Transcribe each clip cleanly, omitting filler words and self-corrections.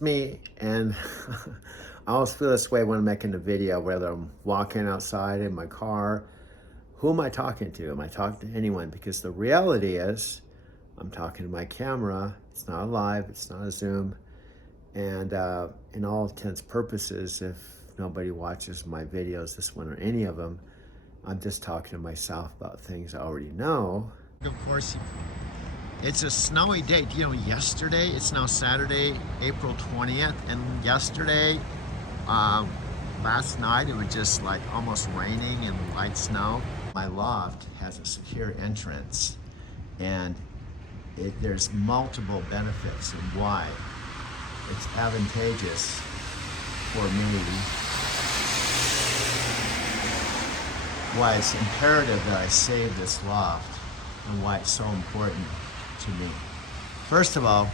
Me, and I always feel this way when I'm making a video, whether I'm walking outside in my car. Who am I talking to? Am I talking to anyone? Because the reality is I'm talking to my camera. It's not a live, it's not a Zoom. And in all intents purposes, if nobody watches my videos, this one or any of them, I'm just talking to myself about things I already know. Of course, it's a snowy day. You know, yesterday, it's now Saturday, April 20th, and yesterday, last night, it was just like almost raining and light snow. My loft has a secure entrance, and there's multiple benefits and why it's advantageous for me, why it's imperative that I save this loft, and why it's so important to me. First of all,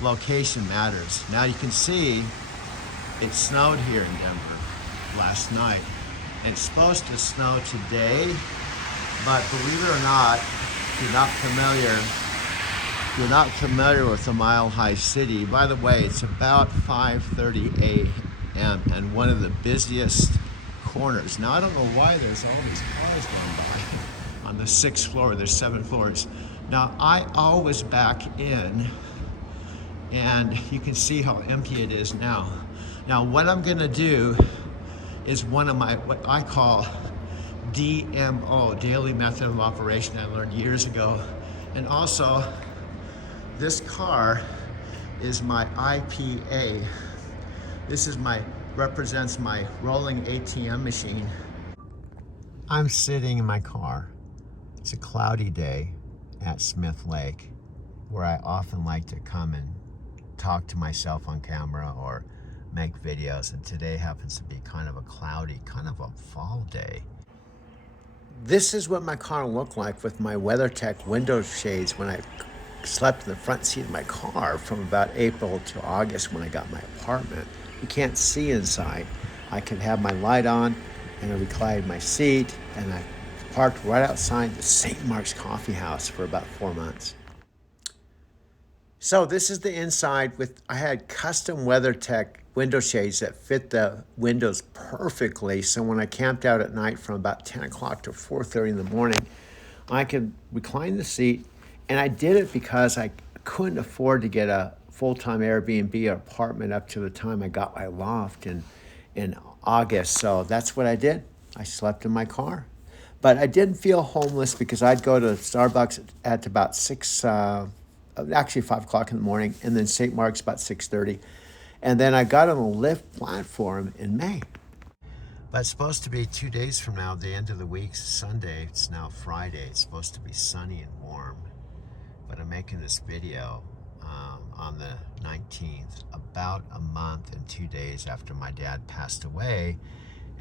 location matters. Now you can see it snowed here in Denver last night. And it's supposed to snow today, but believe it or not, if you're not familiar with the Mile High City, by the way, it's about 5:30 a.m. and one of the busiest corners. Now I don't know why there's all these cars going by on the 6th floor. There's 7 floors. Now I always back in, and you can see how empty it is now. Now what I'm gonna do is one of my, what I call DMO, Daily Method of Operation, I learned years ago. And also, this car is my IPA. This is represents my rolling ATM machine. I'm sitting in my car. It's a cloudy day at Smith Lake, where I often like to come and talk to myself on camera or make videos, and today happens to be kind of a cloudy, kind of a fall day. This is what my car looked like with my WeatherTech window shades when I slept in the front seat of my car from about April to August when I got my apartment. You can't see inside. I could have my light on and I reclined my seat, and I parked right outside the St. Mark's Coffee House for about 4 months. So this is the inside I had custom WeatherTech window shades that fit the windows perfectly. So when I camped out at night from about 10 o'clock to 4:30 in the morning, I could recline the seat. And I did it because I couldn't afford to get a full-time Airbnb apartment up to the time I got my loft in August. So that's what I did. I slept in my car. But I didn't feel homeless because I'd go to Starbucks at about 5 o'clock in the morning, and then St. Mark's about 6:30. And then I got on a Lyft platform in May. But it's supposed to be 2 days from now, the end of the week, Sunday. It's now Friday. It's supposed to be sunny and warm. But I'm making this video on the 19th, about a month and 2 days after my dad passed away.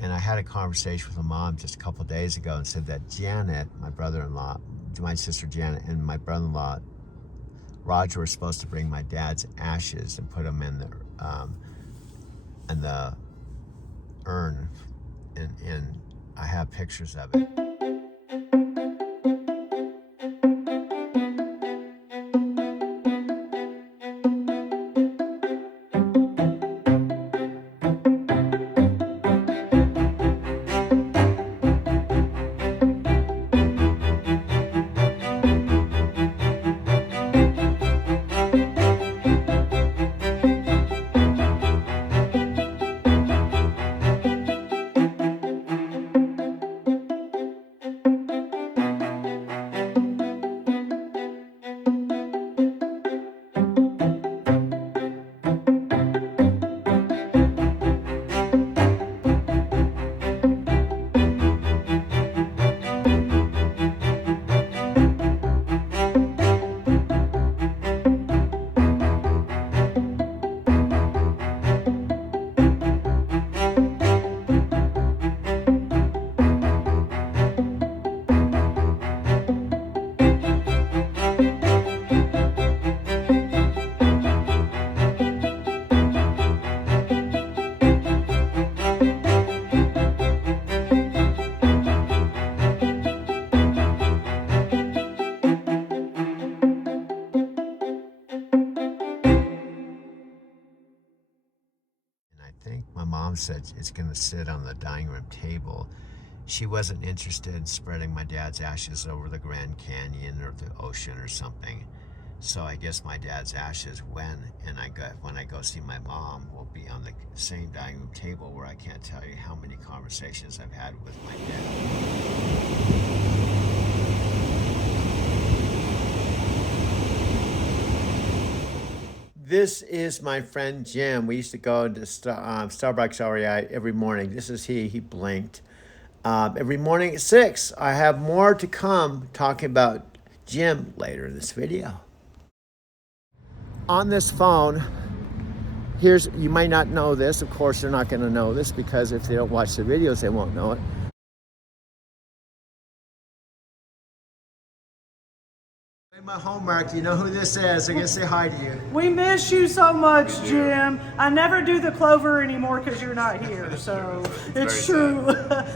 And I had a conversation with my mom just a couple of days ago and said that Janet, my brother-in-law, my sister Janet, and my brother-in-law Roger was supposed to bring my dad's ashes and put them in the urn, and I have pictures of it. think my mom said it's gonna sit on the dining room table. She wasn't interested in spreading my dad's ashes over the Grand Canyon or the ocean or something. So I guess my dad's ashes, when I go see my mom, will be on the same dining room table, where I can't tell you how many conversations I've had with my dad. This is my friend Jim. We used to go to Starbucks REI every morning. This is he blinked. Every morning at 6. I have more to come talking about Jim later in this video. On this phone, you might not know this. Of course, they're not going to know this, because if they don't watch the videos, they won't know it. My homework, you know who this is. I guess say hi to you. We miss you so much, Jim. I never do the Clover anymore because you're not here, so it's true.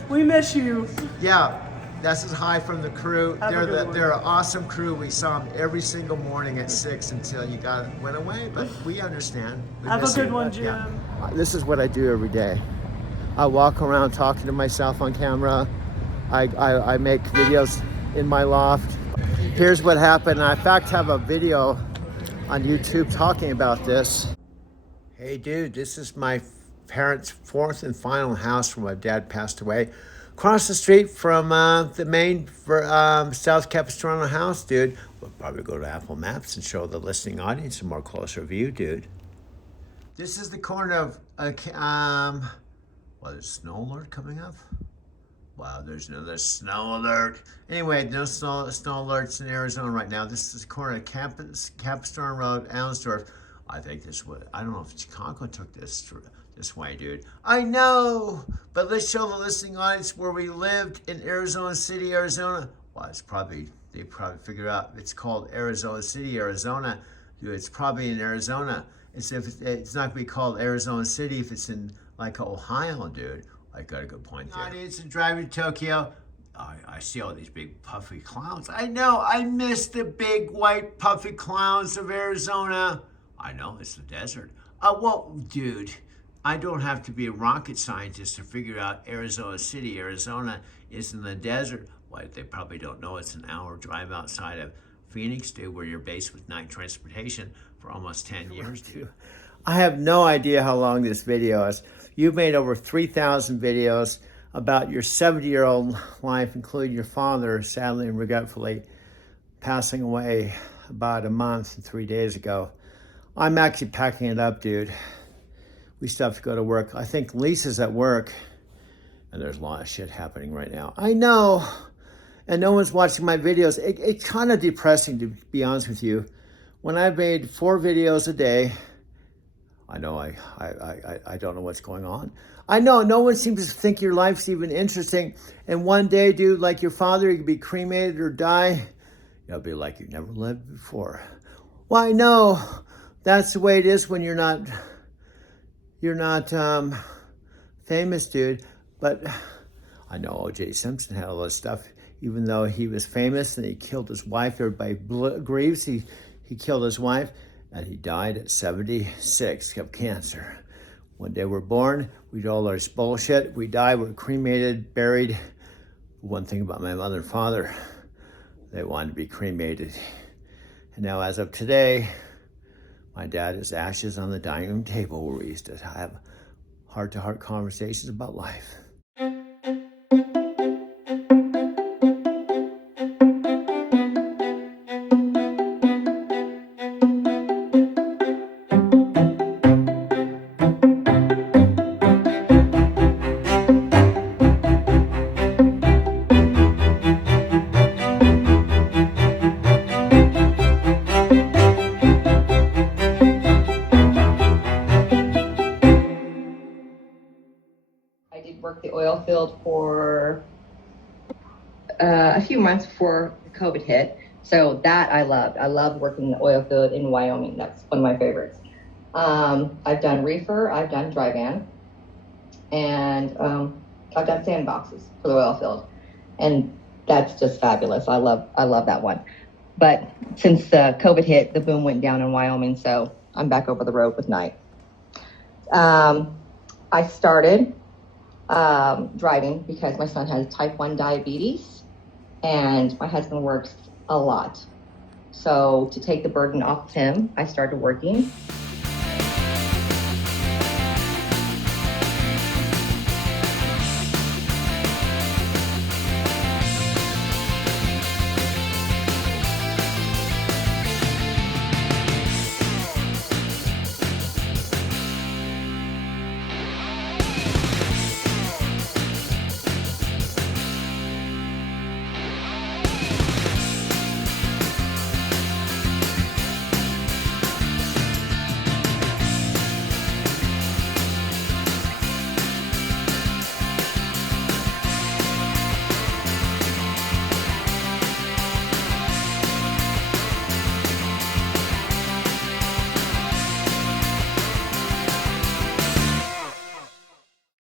We miss you. Yeah, this is hi from the crew. They're an awesome crew. We saw them every single morning at 6 until you went away, but we understand. Have a good one, Jim. Yeah. This is what I do every day. I walk around talking to myself on camera. I make videos in my loft. Here's what happened. I, in fact, have a video on YouTube talking about this. Hey, dude, this is my parents' fourth and final house when my dad passed away. Across the street from the main South Capistrano house, dude. We'll probably go to Apple Maps and show the listening audience a more closer view, dude. This is the corner of, well, there's snow alert coming up. Wow, there's another snow alert. Anyway, no snow alerts in Arizona right now. This is the corner of Capistrano Road, Allensdorf. I think I don't know if Chicago took this way, dude. I know, but let's show the listening audience where we lived in Arizona City, Arizona. Well, they probably figure out it's called Arizona City, Arizona. Dude, it's probably in Arizona. It's not gonna be called Arizona City if it's in like Ohio, dude. I got a good point there. Audience and driving to Tokyo. I see all these big puffy clouds. I know, I miss the big white puffy clouds of Arizona. I know, it's the desert. Well, dude, I don't have to be a rocket scientist to figure out Arizona City, Arizona is in the desert. Well, they probably don't know it's an hour drive outside of Phoenix, dude, where you're based with night transportation for almost 10 years, dude. I have no idea how long this video is. You've made over 3,000 videos about your 70-year-old life, including your father, sadly and regretfully, passing away about a month and 3 days ago. I'm actually packing it up, dude. We still have to go to work. I think Lisa's at work, and there's a lot of shit happening right now. I know, and no one's watching my videos. It's kind of depressing, to be honest with you. When I've made 4 videos a day, I know I don't know what's going on. I know no one seems to think your life's even interesting. And one day, dude, like your father, you could be cremated or die. You'll be like you never lived before. Well, I know that's the way it is when you're not famous, dude. But I know O.J. Simpson had all this stuff. Even though he was famous and he killed his wife, everybody grieves. He killed his wife. And he died at 76 of cancer. One day we're born, we do all our bullshit, we die, we're cremated, buried. One thing about my mother and father, they wanted to be cremated. And now as of today, my dad is ashes on the dining room table where we used to have heart-to-heart conversations about life. Worked the oil field for a few months before COVID hit. So that I loved. I loved working in the oil field in Wyoming. That's one of my favorites. I've done reefer, I've done dry van, and I've done sandboxes for the oil field. And that's just fabulous. I love that one. But since COVID hit, the boom went down in Wyoming, so I'm back over the road with Knight. I started driving because my son has type 1 diabetes and my husband works a lot. So to take the burden off of him, I started working.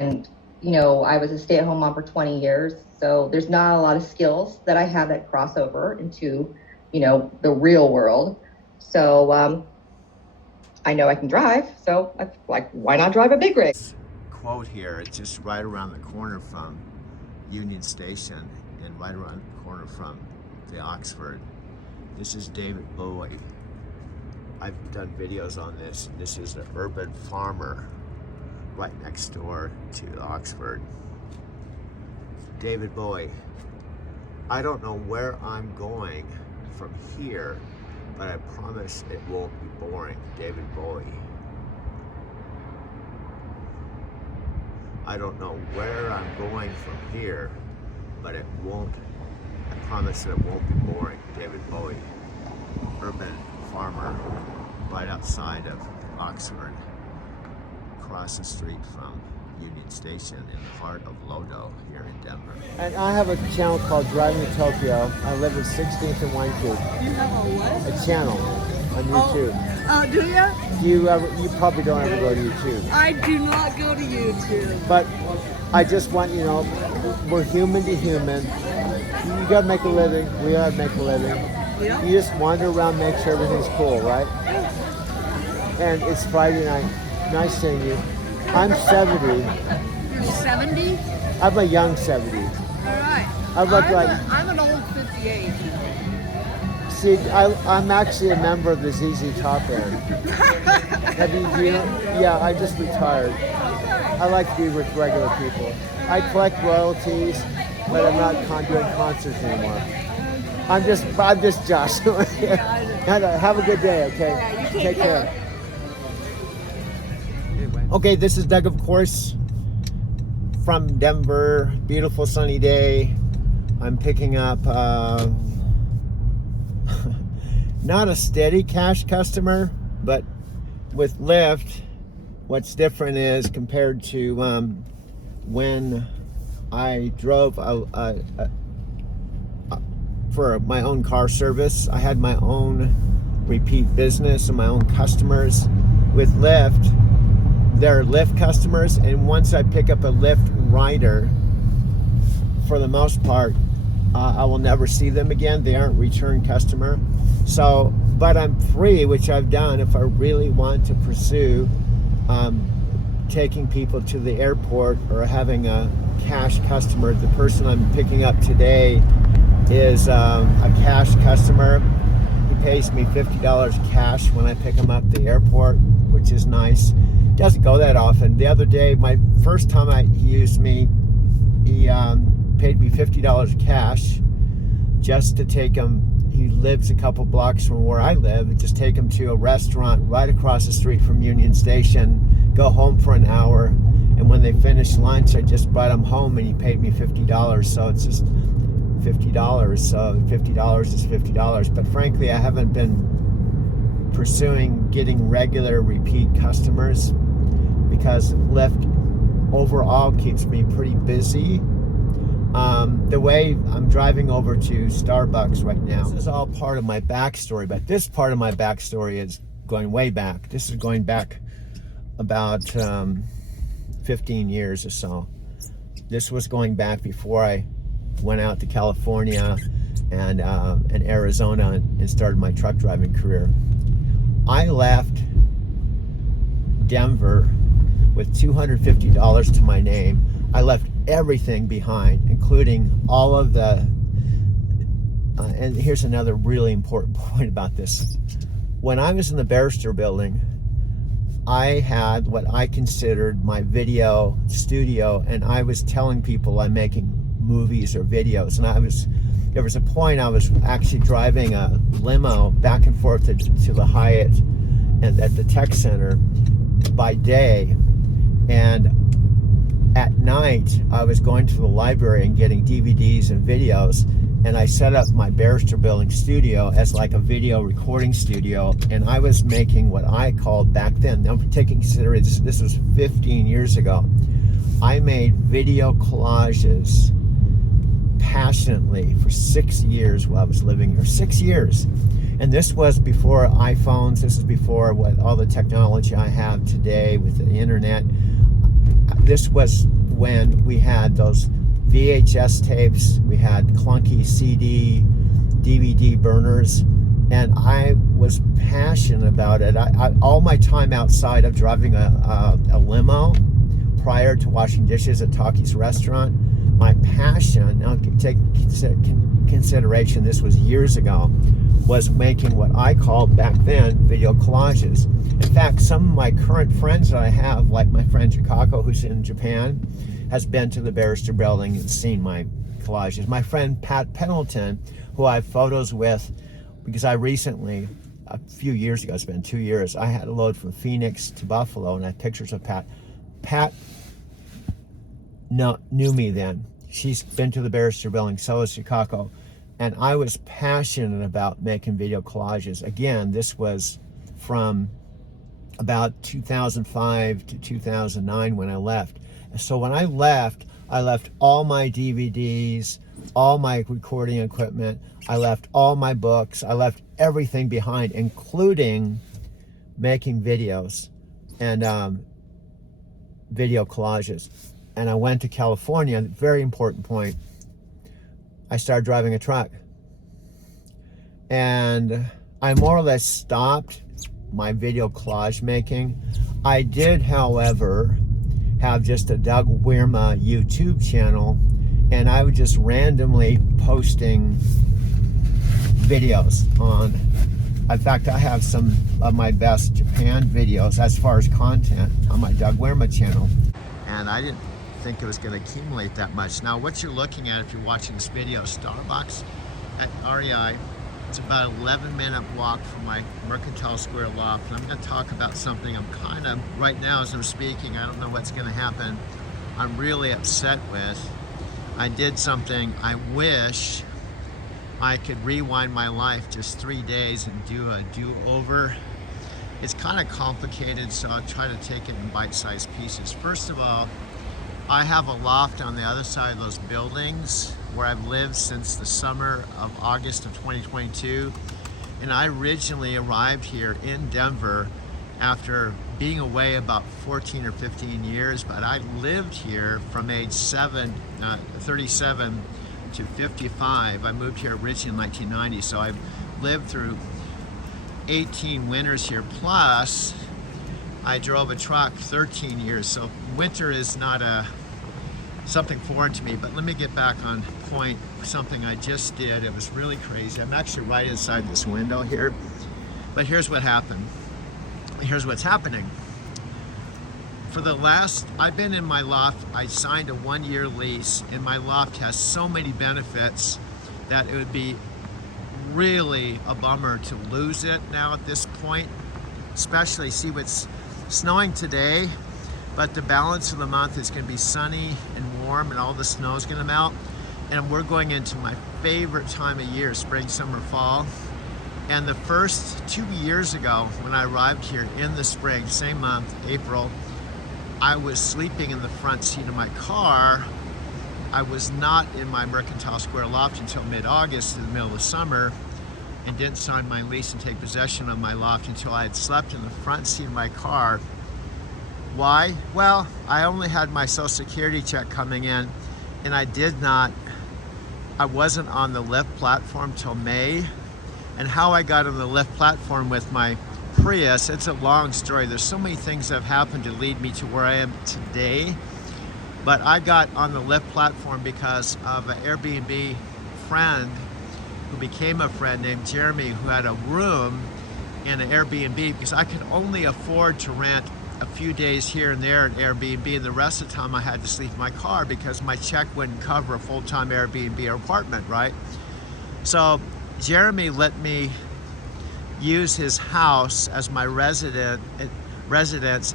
And, you know, I was a stay-at-home mom for 20 years, so there's not a lot of skills that I have that cross over into, you know, the real world. So I know I can drive, so I'm like, why not drive a big rig? Quote here, it's just right around the corner from Union Station and right around the corner from the Oxford. This is David Bowie. I've done videos on this. This is the urban farmer right next door to Oxford. David Bowie. I don't know where I'm going from here, but I promise it won't be boring. David Bowie. I don't know where I'm going from here, but I promise that it won't be boring. David Bowie. Urban farmer right outside of Oxford, across the street from Union Station in the heart of Lodo here in Denver. And I have a channel called Driving to Tokyo. I live at 16th and Waiku. You have a what? A channel on YouTube. Do you? You probably don't ever go to YouTube. I do not go to YouTube. But I just want, you know, we're human to human. You gotta make a living. We gotta make a living. Yeah. You just wander around, make sure everything's cool, right? And it's Friday night. Nice seeing you. I'm 70. You're 70? I'm a young 70. All right. I'm an old 58. See, I'm actually a member of the ZZ Top Band. Have you know? Yeah, I just retired. I like to be with regular people. I collect royalties, but I'm not doing concerts anymore. I'm just Josh. Have a good day, okay? Yeah, you Take care. Okay, this is Doug, of course, from Denver. Beautiful sunny day. I'm picking up not a steady cash customer, but with Lyft, what's different is compared to when I drove for my own car service. I had my own repeat business and my own customers. With Lyft, they're Lyft customers, and once I pick up a Lyft rider, for the most part, I will never see them again. They aren't return customer. So, but I'm free, which I've done if I really want to pursue taking people to the airport or having a cash customer. The person I'm picking up today is a cash customer. He pays me $50 cash when I pick him up at the airport, which is nice. Doesn't go that often. The other day, my first time he used me, he paid me $50 cash just to take him. He lives a couple blocks from where I live. Just take him to a restaurant right across the street from Union Station, go home for an hour, and when they finished lunch, I just brought him home and he paid me $50. So it's just $50. So $50 is $50. But frankly, I haven't been pursuing getting regular repeat customers because Lyft overall keeps me pretty busy. The way I'm driving over to Starbucks right now, this is all part of my backstory, but this part of my backstory is going way back. This is going back about 15 years or so. This was going back before I went out to California and Arizona and started my truck driving career. I left Denver with $250 to my name. I left everything behind, including all of the, and here's another really important point about this. When I was in the Barrister Building, I had what I considered my video studio, and I was telling people I'm making movies or videos. And there was a point I was actually driving a limo back and forth to the Hyatt and at the tech center by day, and at night I was going to the library and getting DVDs and videos, and I set up my Barrister Building studio as like a video recording studio, and I was making what I called back then, now taking consideration this was 15 years ago, I made video collages passionately for 6 years while I was living here. 6 years. And this was before iPhones. This is before what all the technology I have today with the internet. This was when we had those VHS tapes, we had clunky CD, DVD burners, and I was passionate about it. All my time outside of driving a limo prior to washing dishes at Taki's restaurant, my passion, now take consideration, this was years ago, was making what I called back then video collages. In fact, some of my current friends that I have, like my friend Chikako, who's in Japan, has been to the Barrister Building and seen my collages. My friend Pat Pendleton, who I have photos with, because I recently, a few years ago, it's been 2 years, I had a load from Phoenix to Buffalo, and I have pictures of Pat. Pat knew me then. She's been to the Barrister Building, so is Chikako. And I was passionate about making video collages. Again, this was from about 2005 to 2009 when I left. So when I left all my DVDs, all my recording equipment, I left all my books, I left everything behind, including making videos and video collages. And I went to California, very important point. I started driving a truck. And I more or less stopped my video collage making. I did, however, have just a Doug Wierma YouTube channel, and I was just randomly posting videos on. In fact, I have some of my best Japan videos as far as content on my Doug Wierma channel. And I didn't think it was going to accumulate that much. Now, what you're looking at if you're watching this video, Starbucks at REI. It's about an 11-minute walk from my Mercantile Square loft. And I'm going to talk about something I'm kind of, right now as I'm speaking, I don't know what's going to happen, I'm really upset with. I did something I wish I could rewind my life just 3 days and do a do-over. It's kind of complicated, so I'll try to take it in bite-sized pieces. First of all, I have a loft on the other side of those buildings where I've lived since the summer of August of 2022. And I originally arrived here in Denver after being away about 14 or 15 years, but I lived here from age 37 to 55. I moved here originally in 1990, so I've lived through 18 winters here, plus I drove a truck 13 years, so winter is not something foreign to me. But let me get back on point, something I just did. It was really crazy. I'm actually right inside this window here, but here's what happened. Here's what's happening. I've been in my loft, I signed a 1-year lease, and my loft has so many benefits that it would be really a bummer to lose it now at this point. Especially, see what's snowing today, but the balance of the month is going to be sunny and warm, and all the snow is going to melt. And we're going into my favorite time of year, spring, summer, fall. And the first 2 years ago, when I arrived here in the spring, same month, April, I was sleeping in the front seat of my car. I was not in my Mercantile Square loft until mid-August, in the middle of summer, and didn't sign my lease and take possession of my loft until I had slept in the front seat of my car. Why? Well, I only had my Social Security check coming in, and I wasn't on the Lyft platform till May. And how I got on the Lyft platform with my Prius. It's a long story. There's so many things that have happened to lead me to where I am today. But I got on the Lyft platform because of an Airbnb friend who became a friend named Jeremy, who had a room in an Airbnb, because I could only afford to rent a few days here and there at Airbnb, and the rest of the time I had to sleep in my car because my check wouldn't cover a full-time Airbnb or apartment, right? So Jeremy let me use his house as my residence,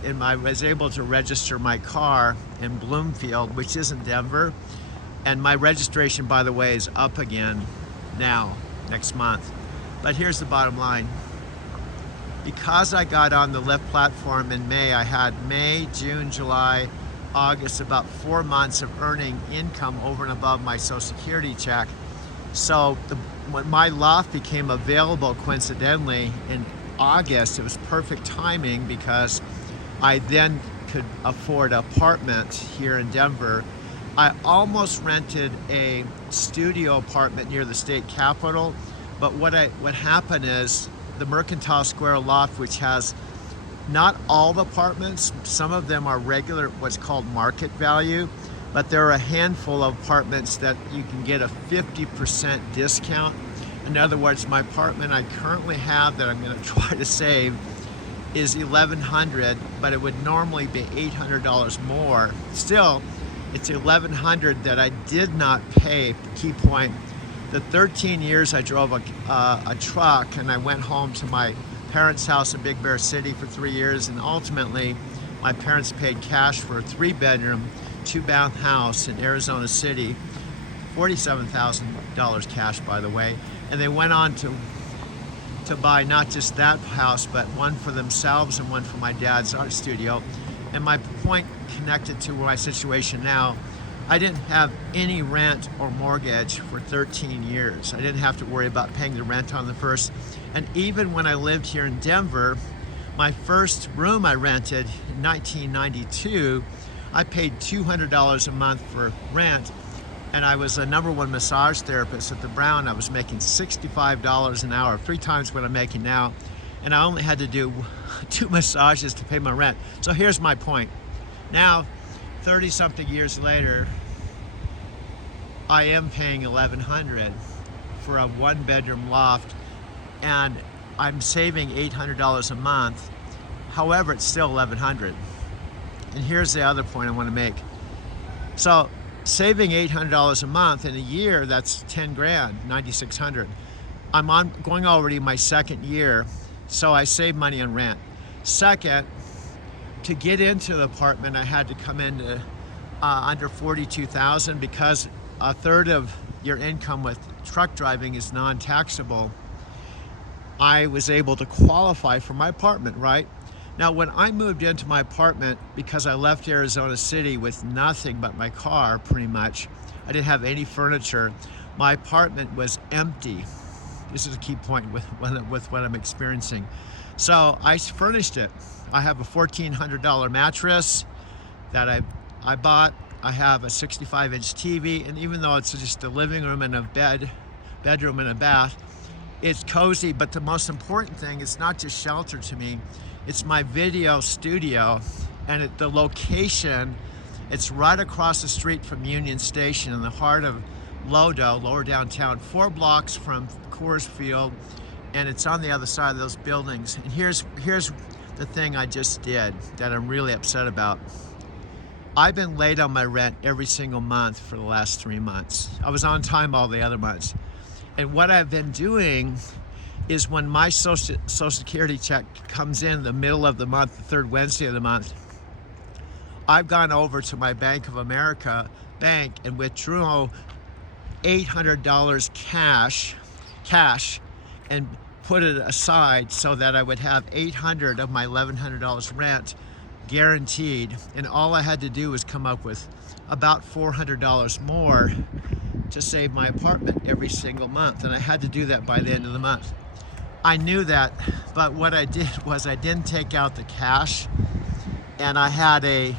and I was able to register my car in Bloomfield, which is in Denver. And my registration, by the way, is up again now, next month. But here's the bottom line. Because I got on the Lyft platform in May, I had May, June, July, August, about 4 months of earning income over and above my Social Security check. So when my loft became available, coincidentally, in August, it was perfect timing because I then could afford an apartment here in Denver. I almost rented a studio apartment near the state capitol, but what happened is the Mercantile Square loft, which has not all the apartments, some of them are regular, what's called market value, but there are a handful of apartments that you can get a 50% discount. In other words, my apartment I currently have that I'm going to try to save is $1,100, but it would normally be $800 more. Still, it's $1,100 that I did not pay. Key point, the 13 years I drove a truck, and I went home to my parents' house in Big Bear City for 3 years, and ultimately my parents paid cash for a 3-bedroom, 2-bath house in Arizona City, $47,000 cash, by the way. And they went on to buy not just that house, but one for themselves and one for my dad's art studio. And my point connected to my situation now, I didn't have any rent or mortgage for 13 years. I didn't have to worry about paying the rent on the first. And even when I lived here in Denver, my first room I rented in 1992, I paid $200 a month for rent. And I was a #1 massage therapist at the Brown. I was making $65 an hour, 3 times what I'm making now. And I only had to do 2 massages to pay my rent. So here's my point. Now, 30-something years later, I am paying $1,100 for a 1-bedroom loft, and I'm saving $800 a month. However, it's still $1,100. And here's the other point I want to make. So, saving $800 a month in a year, that's 10 grand, $9,600. I'm going already my second year, so I save money on rent. Second, to get into the apartment, I had to come into under $42,000 because a third of your income with truck driving is non-taxable. I was able to qualify for my apartment, right? Now, when I moved into my apartment, because I left Arizona City with nothing but my car, pretty much, I didn't have any furniture, my apartment was empty. This is a key point with what I'm experiencing. So I furnished it. I have a $1,400 mattress that I bought. I have a 65-inch TV, and even though it's just a living room and a bedroom and a bath, it's cozy. But the most important thing, it's not just shelter to me, it's my video studio, and the location, it's right across the street from Union Station in the heart of Lodo, lower downtown, 4 blocks from Coors Field, and it's on the other side of those buildings. And here's the thing I just did that I'm really upset about. I've been late on my rent every single month for the last 3 months. I was on time all the other months. And what I've been doing is when my Social Security check comes in the middle of the month, the third Wednesday of the month, I've gone over to my Bank of America bank and withdrew $800 cash and put it aside so that I would have $800 of my $1,100 rent guaranteed. And all I had to do was come up with about $400 more to save my apartment every single month. And I had to do that by the end of the month. I knew that, but what I did was I didn't take out the cash, and I had a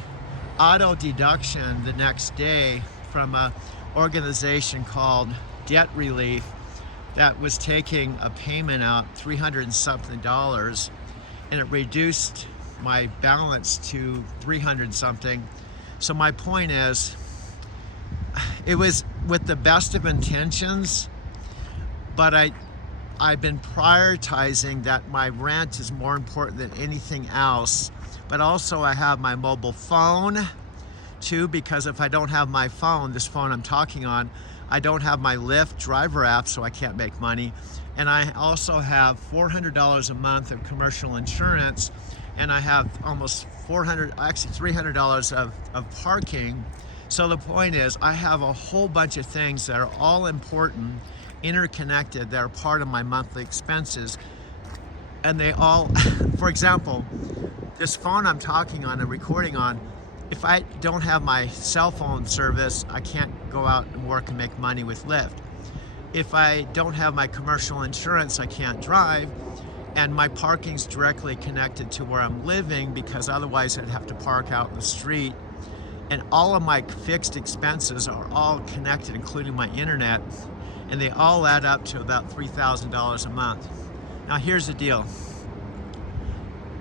auto deduction the next day from a organization called Debt Relief that was taking a payment out, $300 and something, and it reduced my balance to 300 something. So my point is, it was with the best of intentions, but I've been prioritizing that my rent is more important than anything else. But also I have my mobile phone too, because if I don't have my phone, this phone I'm talking on, I don't have my Lyft driver app, so I can't make money. And I also have $400 a month of commercial insurance, and I have almost $300 of parking. So the point is, I have a whole bunch of things that are all important, interconnected, that are part of my monthly expenses. And they all, for example, this phone I'm talking on and recording on, if I don't have my cell phone service, I can't go out and work and make money with Lyft. If I don't have my commercial insurance, I can't drive. And my parking's directly connected to where I'm living, because otherwise I'd have to park out in the street. And all of my fixed expenses are all connected, including my internet, and they all add up to about $3,000 a month. Now here's the deal.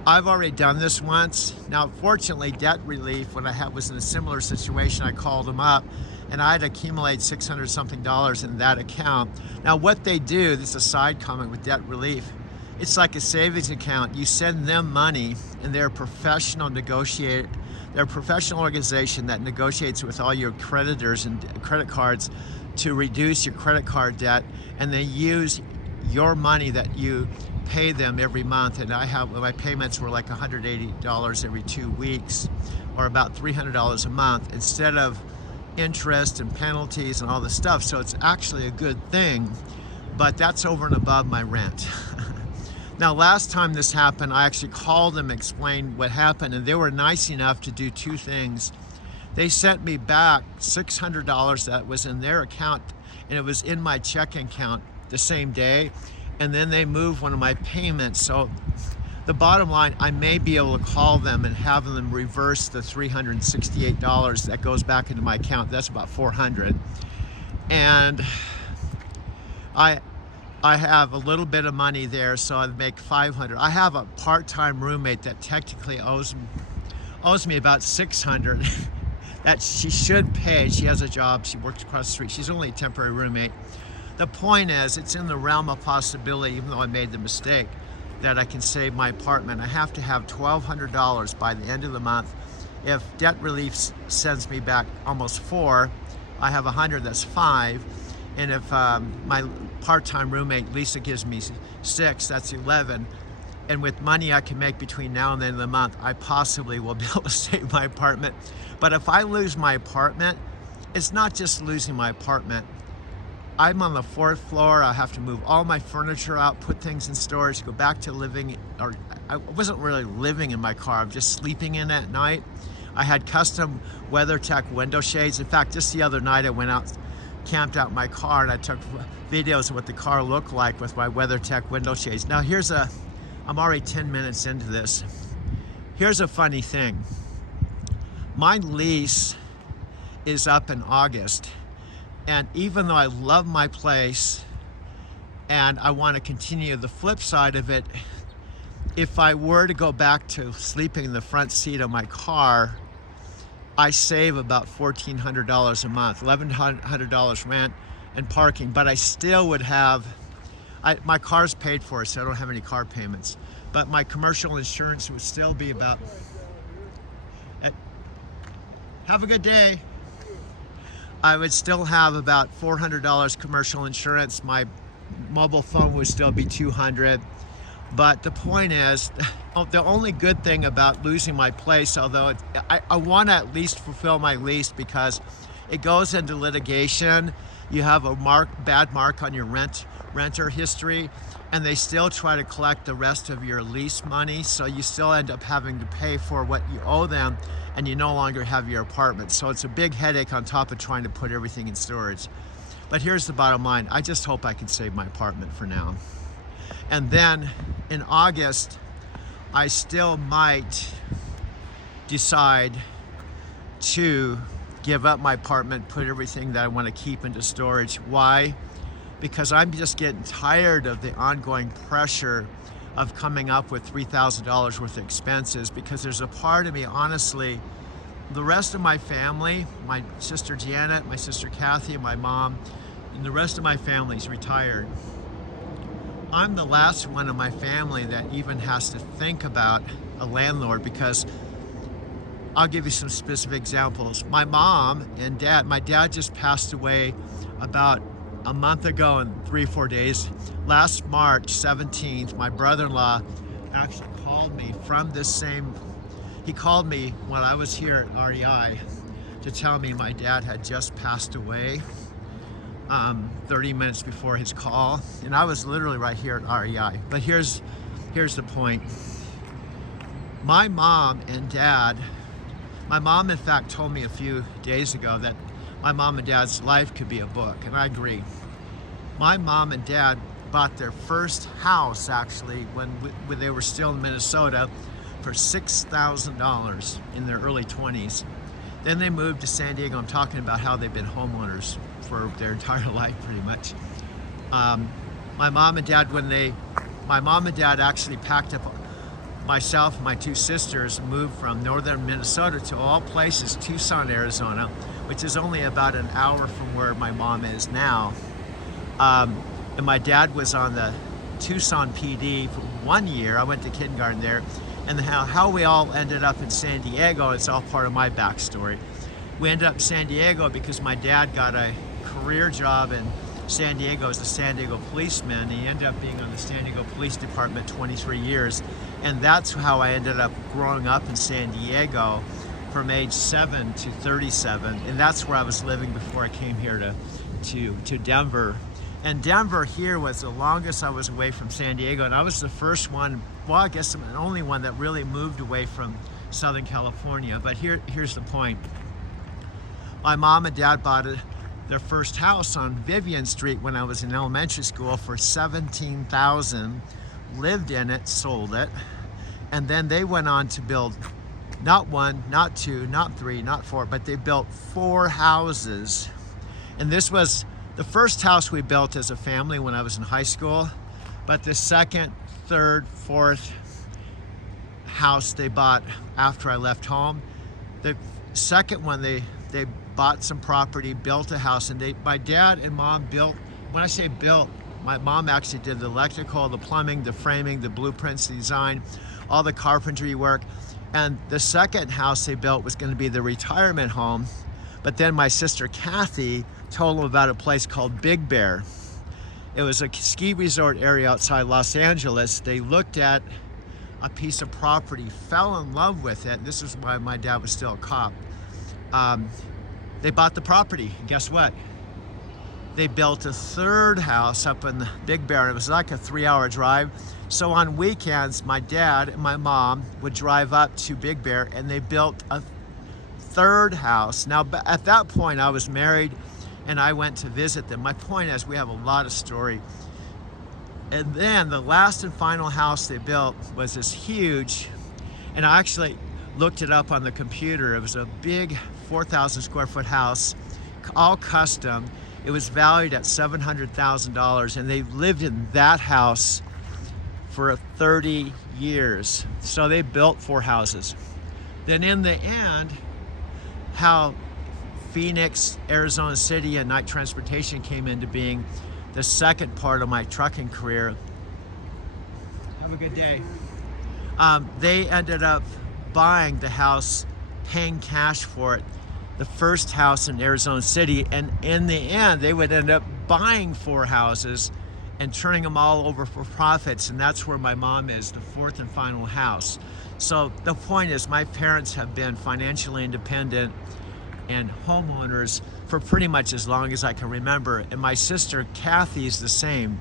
I've already done this once. Now, fortunately, Debt Relief, when I was in a similar situation, I called them up and I'd accumulate $600 something in that account. Now, what they do, this is a side comment with Debt Relief, it's like a savings account. You send them money, and they're a professional negotiator. They're a professional organization that negotiates with all your creditors and credit cards to reduce your credit card debt, and they use your money that you pay them every month. And my payments were like $180 every 2 weeks, or about $300 a month, instead of interest and penalties and all this stuff. So it's actually a good thing, but that's over and above my rent. Now, last time this happened, I actually called them, explained what happened, and they were nice enough to do two things. They sent me back $600 that was in their account, and it was in my checking account the same day, and then they moved one of my payments. So the bottom line, I may be able to call them and have them reverse the $368 that goes back into my account. That's about $400. And I have a little bit of money there, so I'd make $500. I have a part-time roommate that technically owes me about $600 that she should pay. She has a job, she works across the street. She's only a temporary roommate. The point is, it's in the realm of possibility, even though I made the mistake, that I can save my apartment. I have to have $1,200 by the end of the month. If Debt Relief sends me back almost $4, I have $100, that's $5. And if my part-time roommate Lisa gives me $6, that's $11. And with money I can make between now and the end of the month, I possibly will be able to save my apartment. But if I lose my apartment, it's not just losing my apartment. I'm on the 4th floor. I have to move all my furniture out, put things in storage, go back to living, or I wasn't really living in my car, I'm just sleeping in it at night. I had custom WeatherTech window shades. In fact, just the other night I went out, camped out my car, and I took videos of what the car looked like with my WeatherTech window shades. Now I'm already 10 minutes into this. Here's a funny thing. My lease is up in August. And even though I love my place and I want to continue, the flip side of it, if I were to go back to sleeping in the front seat of my car, I save about $1,400 a month, $1,100 rent and parking, but I still would have, my car's paid for, so I don't have any car payments, but my commercial insurance would still be about, have a good day. I would still have about $400 commercial insurance. My mobile phone would still be $200. But the point is, the only good thing about losing my place, although I want to at least fulfill my lease, because it goes into litigation. You have a bad mark on your renter history, and they still try to collect the rest of your lease money, so you still end up having to pay for what you owe them, and you no longer have your apartment. So it's a big headache on top of trying to put everything in storage. But here's the bottom line. I just hope I can save my apartment for now. And then in August, I still might decide to give up my apartment, put everything that I want to keep into storage. Why? Because I'm just getting tired of the ongoing pressure of coming up with $3,000 worth of expenses, because there's a part of me, honestly, the rest of my family, my sister Janet, my sister Kathy, and my mom, and the rest of my family's retired. I'm the last one of my family that even has to think about a landlord, because I'll give you some specific examples. My mom and dad, my dad just passed away about a month ago in 3 or 4 days. Last March 17th, my brother-in-law actually called me from this same, he called me when I was here at REI to tell me my dad had just passed away 30 minutes before his call. And I was literally right here at REI. But here's the point. My mom and dad, my mom in fact told me a few days ago that my mom and dad's life could be a book, and I agree. My mom and dad bought their first house actually when they were still in Minnesota for $6,000 in their early 20s. Then they moved to San Diego. I'm talking about how they've been homeowners for their entire life pretty much. My mom and dad, my mom and dad actually packed up myself and my 2 sisters, moved from northern Minnesota to all places, Tucson, Arizona, which is only about an hour from where my mom is now. And my dad was on the Tucson PD for 1 year. I went to kindergarten there. And how we all ended up in San Diego, it's all part of my backstory. We ended up in San Diego because my dad got a career job in San Diego as a San Diego policeman. He ended up being on the San Diego Police Department 23 years. And that's how I ended up growing up in San Diego from age 7 to 37. And that's where I was living before I came here to Denver. And Denver here was the longest I was away from San Diego. And I was the first one, well, I guess I'm the only one that really moved away from Southern California. But here's the point. My mom and dad bought their first house on Vivian Street when I was in elementary school for $17,000, lived in it, sold it, and then they went on to build not 1, not 2, not 3, not 4, but they built 4 houses. And this was the first house we built as a family when I was in high school, but the second, third, fourth house they bought after I left home. The second one, they bought some property, built a house, and my dad and mom built, when I say built, my mom actually did the electrical, the plumbing, the framing, the blueprints, the design, all the carpentry work. And the second house they built was going to be the retirement home. But then my sister Kathy told them about a place called Big Bear. It was a ski resort area outside Los Angeles. They looked at a piece of property, fell in love with it. This is why my dad was still a cop. They bought the property. And guess what? They built a third house up in the Big Bear. It was like a 3-hour drive. So on weekends, my dad and my mom would drive up to Big Bear, and they built a third house. Now, at that point, I was married and I went to visit them. My point is, we have a lot of story. And then the last and final house they built was this huge, and I actually looked it up on the computer. It was a big 4,000 square foot house, all custom. It was valued at $700,000, and they lived in that house for 30 years. So they built 4 houses. Then in the end, how Phoenix, Arizona City, and Knight Transportation came into being, the second part of my trucking career. Have a good day. They ended up buying the house, paying cash for it, the first house in Arizona City, and in the end they would end up buying 4 houses and turning them all over for profits, and that's where my mom is, the 4th and final house. So the point is, my parents have been financially independent and homeowners for pretty much as long as I can remember. And my sister Kathy is the same.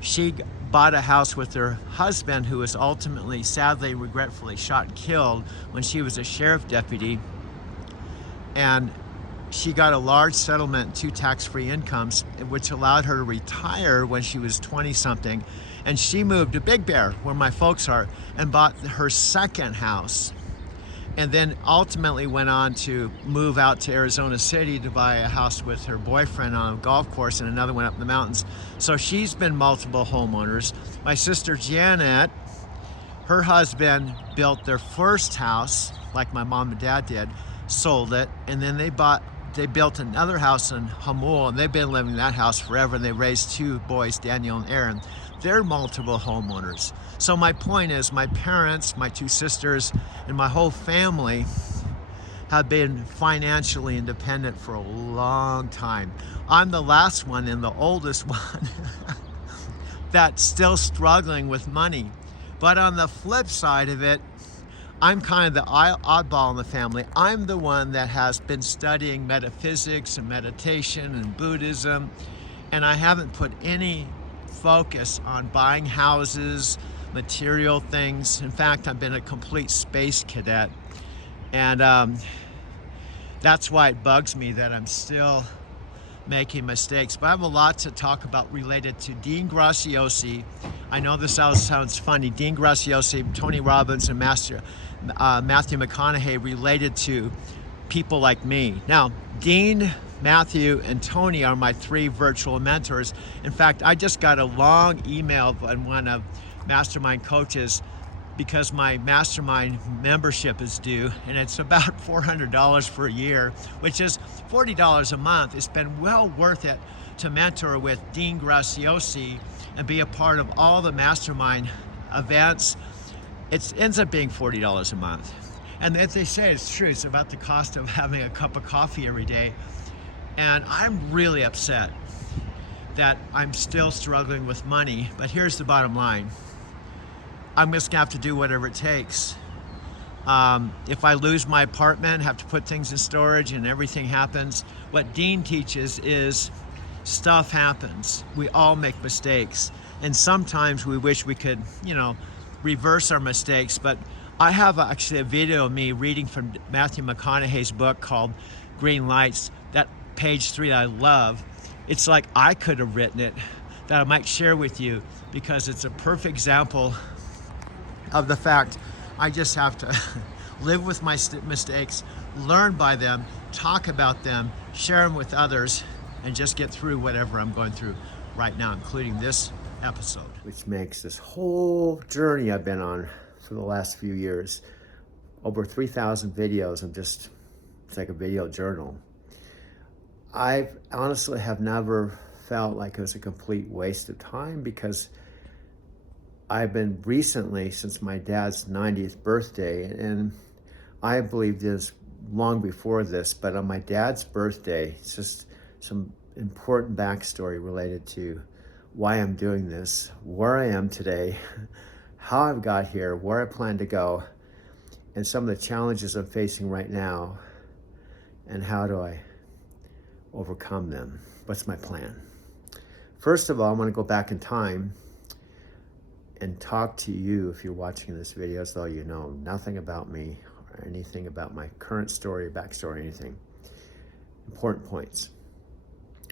She bought a house with her husband, who was ultimately, sadly, regretfully shot and killed when she was a sheriff deputy. And she got a large settlement, 2 tax-free incomes, which allowed her to retire when she was 20-something. And she moved to Big Bear, where my folks are, and bought her second house. and then ultimately went on to move out to Arizona City to buy a house with her boyfriend on a golf course and another one up in the mountains. So she's been multiple homeowners. My sister Janet, her husband built their first house, like my mom and dad did, sold it, and then they built another house in Hamul, and they've been living in that house forever, and they raised two boys, Daniel and Aaron. They're multiple homeowners. So my point is, my parents, my two sisters, and my whole family have been financially independent for a long time. I'm the last one and the oldest one that's still struggling with money. But on the flip side of it, I'm kind of the oddball in the family. I'm the one that has been studying metaphysics and meditation and Buddhism, and I haven't put any focus on buying houses, material things. In fact, I've been a complete space cadet, and that's why it bugs me that I'm still making mistakes. But I have a lot to talk about related to Dean Graziosi. I know this sounds funny. Dean Graziosi, Tony Robbins, and Matthew McConaughey related to people like me. Now, Dean, Matthew, and Tony are my three virtual mentors. In fact, I just got a long email from one of Mastermind coaches because my Mastermind membership is due, and it's about $400 for a year, which is $40 a month. It's been well worth it to mentor with Dean Graziosi and be a part of all the Mastermind events. It ends up being $40 a month. And as they say, it's true. It's about the cost of having a cup of coffee every day. And I'm really upset that I'm still struggling with money. But here's the bottom line. I'm just gonna have to do whatever it takes. If I lose my apartment, have to put things in storage and everything happens, what Dean teaches is stuff happens. We all make mistakes. And sometimes we wish we could, reverse our mistakes. But I have actually a video of me reading from Matthew McConaughey's book called Green Lights, that page 3 that I love. It's like I could have written it, that I might share with you, because it's a perfect example of the fact I just have to live with my mistakes, learn by them, talk about them, share them with others, and just get through whatever I'm going through right now, including this episode. Which makes this whole journey I've been on for the last few years over 3,000 videos of just, it's like a video journal. I honestly have never felt like it was a complete waste of time, because I've been recently, since my dad's 90th birthday, and I believed this long before this, but on my dad's birthday, it's just some important backstory related to why I'm doing this, where I am today, how I've got here, where I plan to go, and some of the challenges I'm facing right now, and how do I overcome them? What's my plan? First of all, I want to go back in time and talk to you, if you're watching this video, as though you know nothing about me or anything about my current story, backstory, anything. Important points.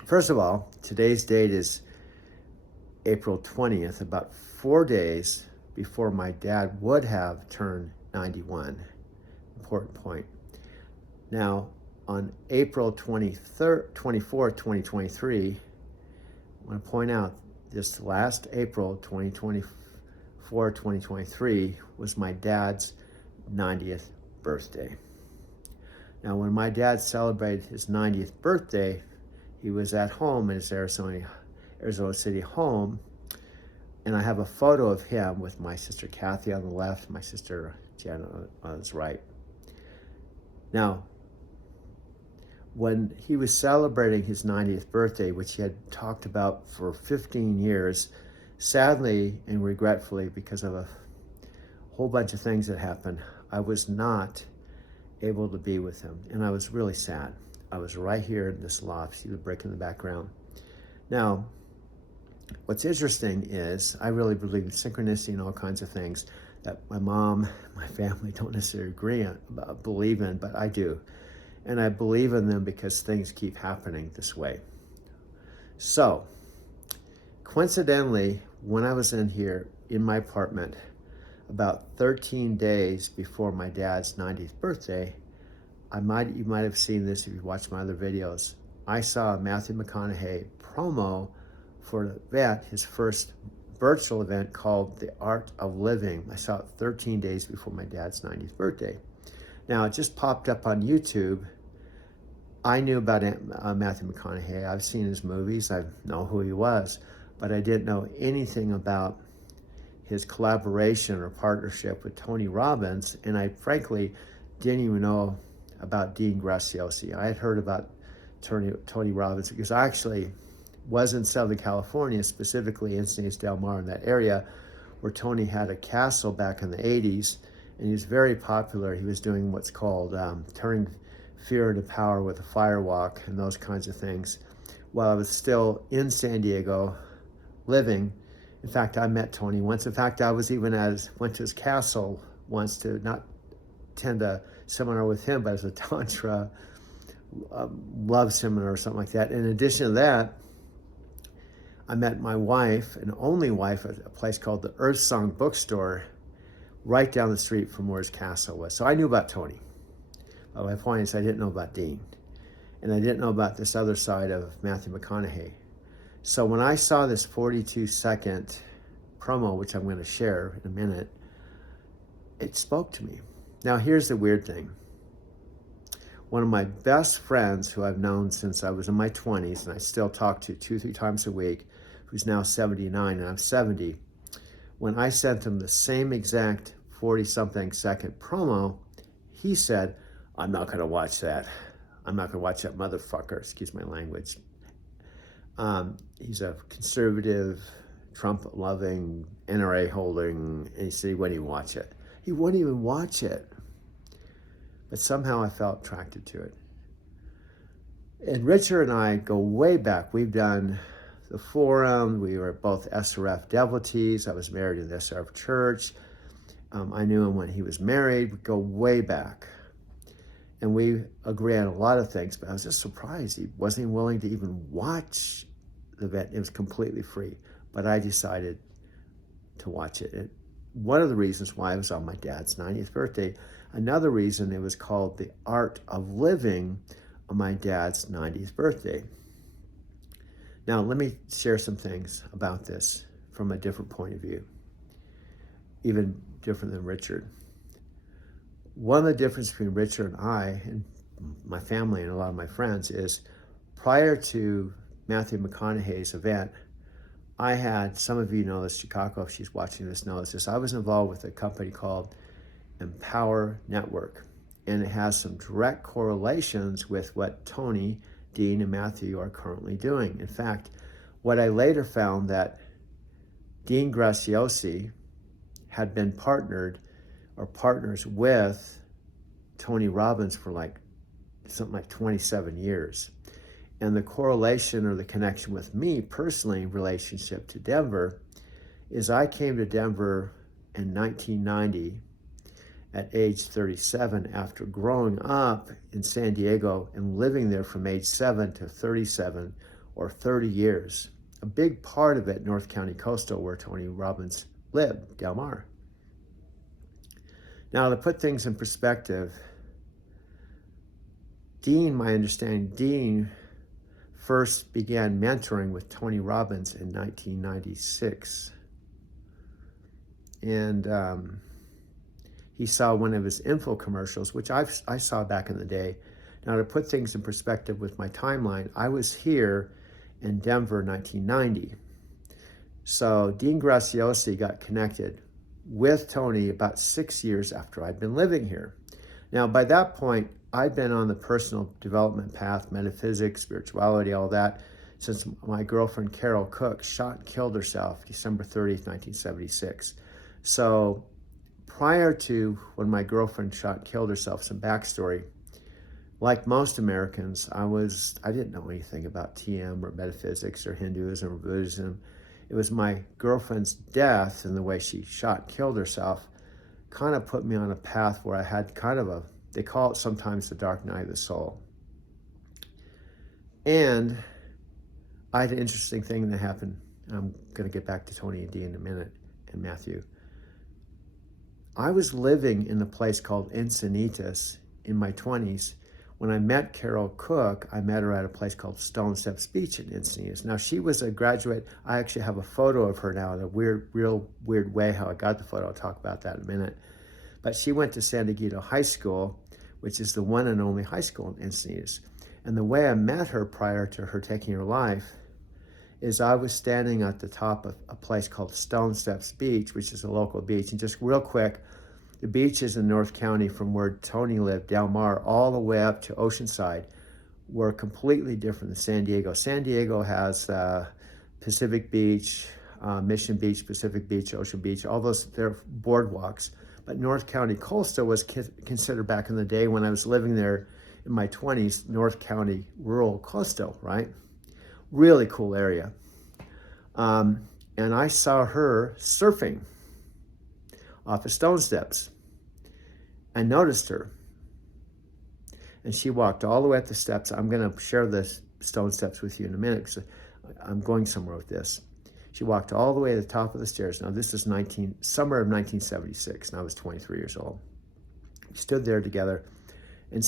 First of all, today's date is April 20th, about 4 days before my dad would have turned 91. Important point. Now, on April 24th, 2023, I want to point out this last April 2023 was my dad's 90th birthday. Now, when my dad celebrated his 90th birthday, he was at home in his Arizona City home, and I have a photo of him with my sister Kathy on the left, my sister Janet on his right. Now, when he was celebrating his 90th birthday, which he had talked about for 15 years, sadly and regretfully, because of a whole bunch of things that happened, I was not able to be with him, and I was really sad. I was right here in this loft. See the brick in the background. Now, what's interesting is I really believe in synchronicity and all kinds of things that my mom, my family don't necessarily believe in, but I do. And I believe in them because things keep happening this way. So, coincidentally, when I was in here in my apartment, about 13 days before my dad's 90th birthday, you might have seen this if you watched my other videos. I saw a Matthew McConaughey promo for an event, his first virtual event called The Art of Living. I saw it 13 days before my dad's 90th birthday. Now, it just popped up on YouTube. I knew about Matthew McConaughey. I've seen his movies. I know who he was, but I didn't know anything about his collaboration or partnership with Tony Robbins, and I frankly didn't even know about Dean Graziosi. I had heard about Tony Robbins because I actually was in Southern California, specifically Encinitas Del Mar, in that area where Tony had a castle back in the 80s, and he was very popular. He was doing what's called turning fear into power with a firewalk and those kinds of things while I was still in San Diego living. In fact, I met Tony once. In fact, I was even went to his castle once to not attend a seminar with him, but as a Tantra love seminar or something like that. In addition to that, I met my wife, and only wife, at a place called the Earth Song Bookstore, right down the street from where his castle was. So I knew about Tony. But my point is I didn't know about Dean. And I didn't know about this other side of Matthew McConaughey. So when I saw this 42-second promo, which I'm going to share in a minute, it spoke to me. Now, here's the weird thing. One of my best friends, who I've known since I was in my 20s, and I still talk to 2-3 times a week, who's now 79 and I'm 70, when I sent him the same exact 40-something second promo, he said, I'm not going to watch that. I'm not going to watch that motherfucker. Excuse my language. He's a conservative, Trump-loving, NRA-holding, and he said he wouldn't even watch it. He wouldn't even watch it. But somehow I felt attracted to it. And Richard and I go way back. We've done the forum. We were both SRF devotees. I was married in the SRF church. I knew him when he was married. We go way back. And we agree on a lot of things, but I was just surprised he wasn't even willing to even watch the event. It was completely free, but I decided to watch it. And one of the reasons why it was on my dad's 90th birthday, another reason it was called The Art of Living on my dad's 90th birthday. Now, let me share some things about this from a different point of view, even different than Richard. One of the differences between Richard and I, and my family and a lot of my friends, is prior to Matthew McConaughey's event, I had, some of you know this, Chicago, if she's watching this, knows this, I was involved with a company called Empower Network, and it has some direct correlations with what Tony, Dean, and Matthew are currently doing. In fact, what I later found that Dean Graziosi had been partners with Tony Robbins for something like 27 years. And the correlation or the connection with me personally in relationship to Denver is I came to Denver in 1990 at age 37 after growing up in San Diego and living there from age 7 to 37 or 30 years. A big part of it, North County Coastal, where Tony Robbins lived, Del Mar. Now, to put things in perspective, my understanding, Dean first began mentoring with Tony Robbins in 1996. And he saw one of his info commercials, which I saw back in the day. Now, to put things in perspective with my timeline, I was here in Denver in 1990. So Dean Graziosi got connected with Tony about 6 years after I'd been living here. Now, by that point, I'd been on the personal development path, metaphysics, spirituality, all that, since my girlfriend Carol Cook shot and killed herself December 30th, 1976. So prior to when my girlfriend shot and killed herself, some backstory, like most Americans, I didn't know anything about TM or metaphysics or Hinduism or Buddhism. It was my girlfriend's death and the way she shot and killed herself kind of put me on a path where I had kind of they call it sometimes the dark night of the soul. And I had an interesting thing that happened. I'm going to get back to Tony and Dee in a minute, and Matthew. I was living in a place called Encinitas in my 20s. When I met Carol Cook, I met her at a place called Stone Steps Beach in Encinitas. Now, she was a graduate. I actually have a photo of her now in a real weird way how I got the photo. I'll talk about that in a minute. But she went to San Diego High School, which is the one and only high school in Encinitas. And the way I met her prior to her taking her life is I was standing at the top of a place called Stone Steps Beach, which is a local beach. And just real quick, the beaches in North County from where Tony lived, Del Mar, all the way up to Oceanside were completely different than San Diego. San Diego has Pacific Beach, Mission Beach, Pacific Beach, Ocean Beach, all those, they're boardwalks. But North County Coastal was considered back in the day when I was living there in my 20s, North County Rural Coastal, right? Really cool area. And I saw her surfing off of Stone Steps. I noticed her. And she walked all the way up the steps. I'm going to share the Stone Steps with you in a minute because I'm going somewhere with this. She walked all the way to the top of the stairs. Now, this is summer of 1976, and I was 23 years old. We stood there together, and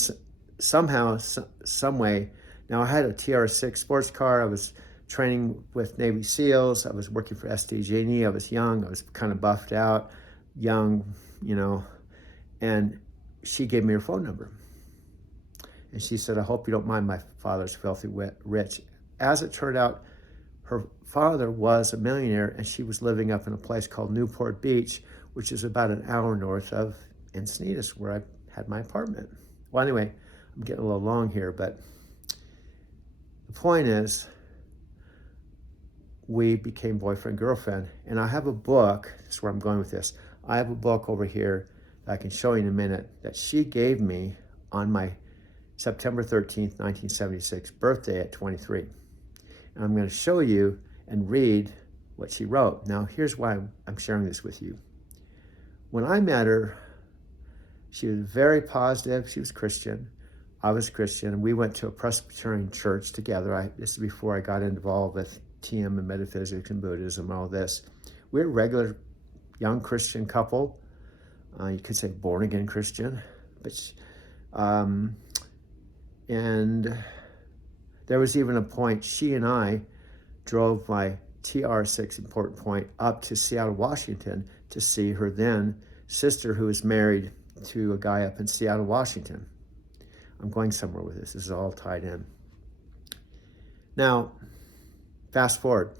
somehow, some way, now I had a TR6 sports car. I was training with Navy SEALs. I was working for SDG&E. I was young. I was kind of buffed out, young, you know, and she gave me her phone number. And she said, I hope you don't mind my father's filthy rich. As it turned out, her father was a millionaire, and she was living up in a place called Newport Beach, which is about an hour north of Encinitas, where I had my apartment. Well, anyway, I'm getting a little long here, but the point is, we became boyfriend, girlfriend, and I have a book, this is where I'm going with this. I have a book over here that I can show you in a minute that she gave me on my September 13th, 1976 birthday at 23. And I'm going to show you and read what she wrote. Now, here's why I'm sharing this with you. When I met her, she was very positive. She was Christian. I was Christian. And we went to a Presbyterian church together. This is before I got involved with TM and metaphysics and Buddhism and all this. We were a regular young Christian couple. You could say born-again Christian. But and there was even a point, she and I drove my TR6 Important Point up to Seattle, Washington to see her then sister who was married to a guy up in Seattle, Washington. I'm going somewhere with this. This is all tied in. Now, fast forward.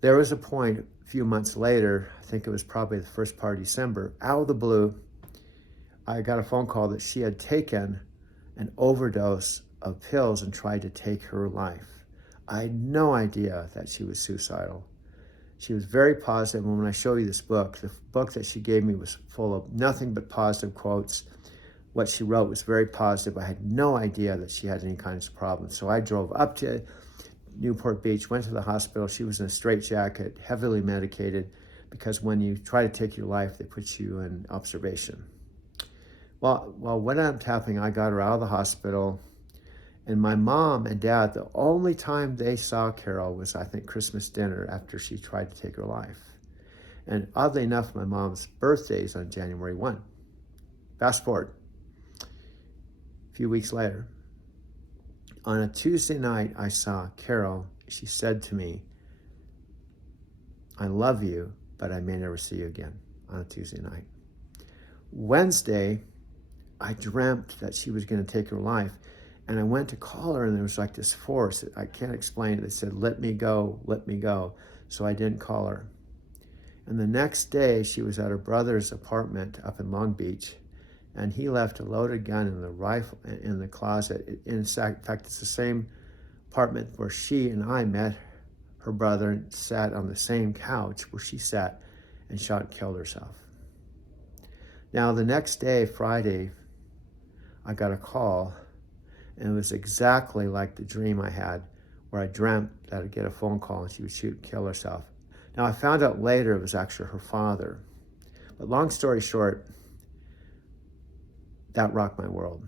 There was a point a few months later, I think it was probably the first part of December, out of the blue, I got a phone call that she had taken an overdose of pills and tried to take her life. I had no idea that she was suicidal. She was very positive, and when I show you this book, the book that she gave me was full of nothing but positive quotes. What she wrote was very positive. I had no idea that she had any kinds of problems. So I drove up to Newport Beach, went to the hospital. She was in a straitjacket, heavily medicated, because when you try to take your life, they put you in observation. Well, what ended up happening, I got her out of the hospital, and my mom and dad, the only time they saw Carol was, I think, Christmas dinner after she tried to take her life. And oddly enough, my mom's birthday is on January 1. Fast forward. A few weeks later, on a Tuesday night, I saw Carol. She said to me, I love you, but I may never see you again, on a Tuesday night. Wednesday, I dreamt that she was going to take her life. And I went to call her, and there was like this force. I can't explain it. It said, let me go, let me go. So I didn't call her. And the next day, she was at her brother's apartment up in Long Beach, and he left a loaded gun in the rifle in the closet. In fact, it's the same apartment where she and I met her brother and sat on the same couch where she sat and shot and killed herself. Now, the next day, Friday, I got a call, and it was exactly like the dream I had, where I dreamt that I'd get a phone call and she would shoot and kill herself. Now, I found out later it was actually her father. But long story short, that rocked my world.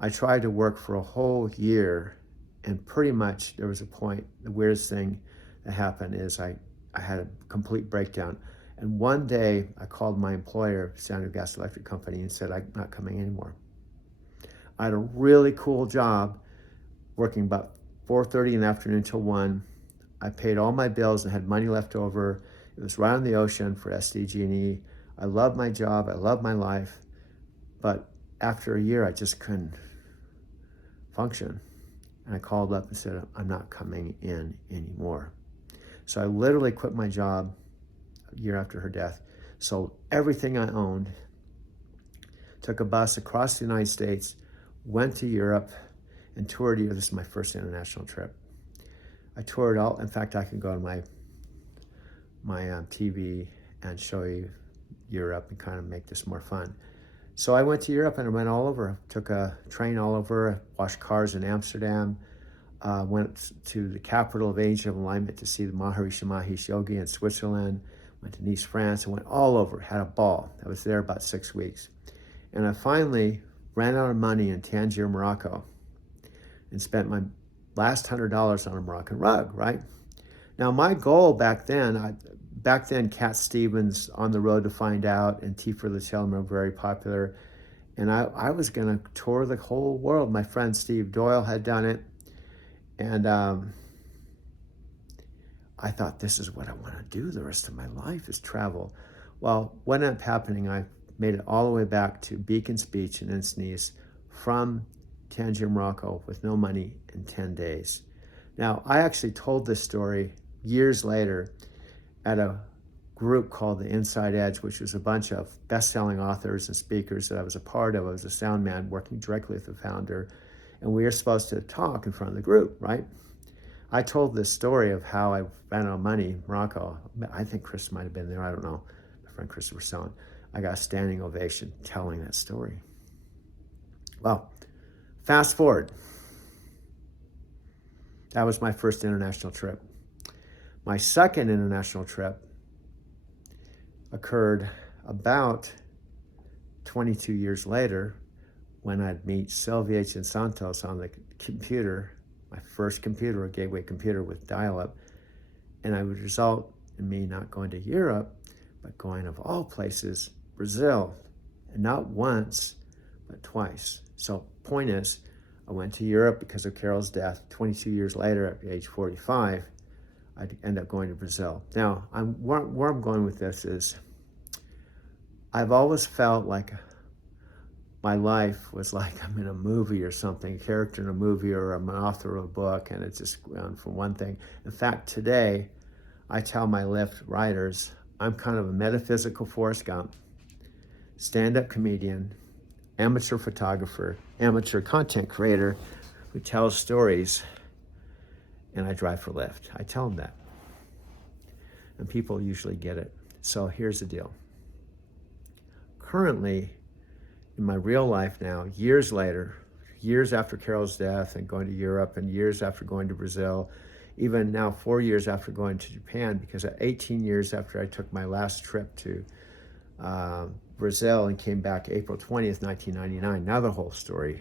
I tried to work for a whole year, and pretty much there was a point, the weirdest thing that happened is I I had a complete breakdown. And one day I called my employer, Standard Gas Electric Company, and said, I'm not coming anymore. I had a really cool job working about 4:30 in the afternoon till 1. I paid all my bills and had money left over. It was right on the ocean for SDG&E. I loved my job. I loved my life. But after a year, I just couldn't function. And I called up and said, I'm not coming in anymore. So I literally quit my job a year after her death, sold everything I owned, took a bus across the United States, went to Europe, and toured Europe. This is my first international trip. I toured all, in fact, I can go on my TV and show you Europe and kind of make this more fun. So I went to Europe and I went all over. Took a train all over, washed cars in Amsterdam, went to the capital of Age of Enlightenment to see the Maharishi Mahesh Yogi in Switzerland, went to Nice, France, and went all over, had a ball. I was there about 6 weeks. And I finally ran out of money in Tangier, Morocco, and spent my last $100 on a Moroccan rug, right? Now my goal back then, Cat Stevens, On the Road to Find Out, and Tea for the Children were very popular. And I was gonna tour the whole world. My friend Steve Doyle had done it. And I thought, this is what I wanna do the rest of my life, is travel. Well, what ended up happening, I made it all the way back to Beacons Beach in Nice from Tangier, Morocco, with no money in 10 days. Now, I actually told this story years later at a group called the Inside Edge, which was a bunch of best-selling authors and speakers that I was a part of. I was a sound man working directly with the founder, and we were supposed to talk in front of the group, right? I told this story of how I ran out of money in Morocco. I think Chris might have been there, I don't know. My friend Christopher Stone. I got a standing ovation telling that story. Well, fast forward. That was my first international trip. My second international trip occurred about 22 years later when I'd meet Sylvia H. Santos on the computer, my first computer, a gateway computer with dial-up, and I would result in me not going to Europe, but going, of all places, Brazil, and not once, but twice. So point is, I went to Europe because of Carol's death. 22 years later, at age 45, I'd end up going to Brazil. Now, where I'm going with this is, I've always felt like my life was like I'm in a movie or something, a character in a movie, or I'm an author of a book, and it's just gone from one thing. In fact, today, I tell my Lyft riders, I'm kind of a metaphysical Forrest Gump, stand-up comedian, amateur photographer, amateur content creator who tells stories, and I drive for Lyft. I tell them that. And people usually get it. So here's the deal. Currently, in my real life now, years later, years after Carol's death and going to Europe, and years after going to Brazil, even now 4 years after going to Japan, because 18 years after I took my last trip to Brazil and came back April 20th, 1999. Now the whole story.